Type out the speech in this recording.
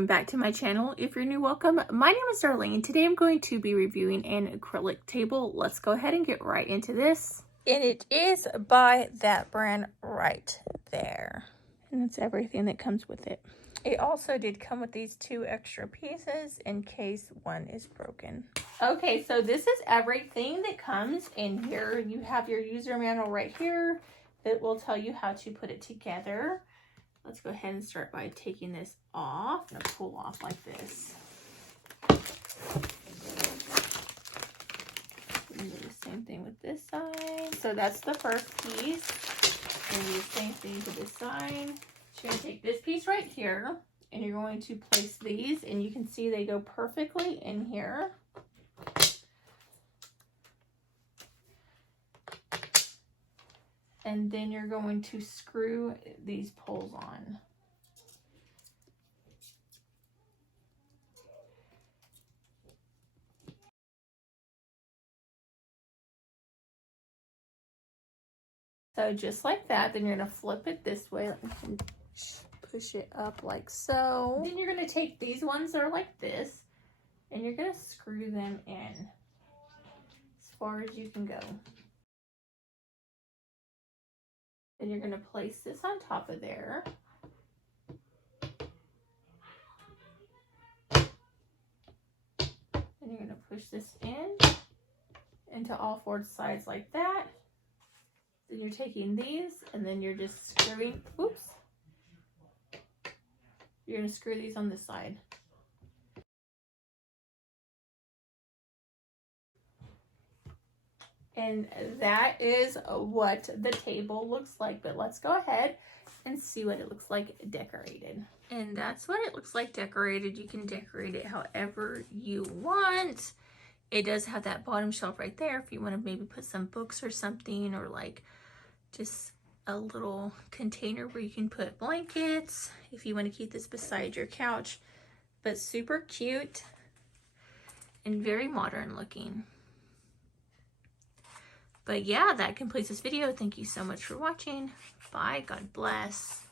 welcome back to my channel. If you're new, welcome. My name is Darlene. Today I'm going to be reviewing an acrylic table. Let's go ahead and get right into this. And it is by that brand right there. And that's everything that comes with it. It also did come with these 2 extra pieces in case one is broken. Okay, so this is everything that comes in here. You have your user manual right here that will tell you how to put it together. Let's go ahead and start by taking this off. I'm gonna pull off like this. And do the same thing with this side. So that's the first piece. And do the same thing to this side. So you're gonna take this piece right here and you're going to place these, and you can see they go perfectly in here. And then you're going to screw these poles on. So just like that, then you're going to flip it this way. Let me push it up like so. Then you're going to take these ones that are like this, and you're going to screw them in as far as you can go. Then you're going to place this on top of there. And you're going to push this into all 4 sides like that. Then you're taking these and then you're just screwing, oops. You're going to screw these on this side. And that is what the table looks like. But let's go ahead and see what it looks like decorated. And that's what it looks like decorated. You can decorate it however you want. It does have that bottom shelf right there if you want to maybe put some books or something, or like just a little container where you can put blankets if you want to keep this beside your couch. But super cute and very modern looking. But yeah, that completes this video. Thank you so much for watching. Bye. God bless.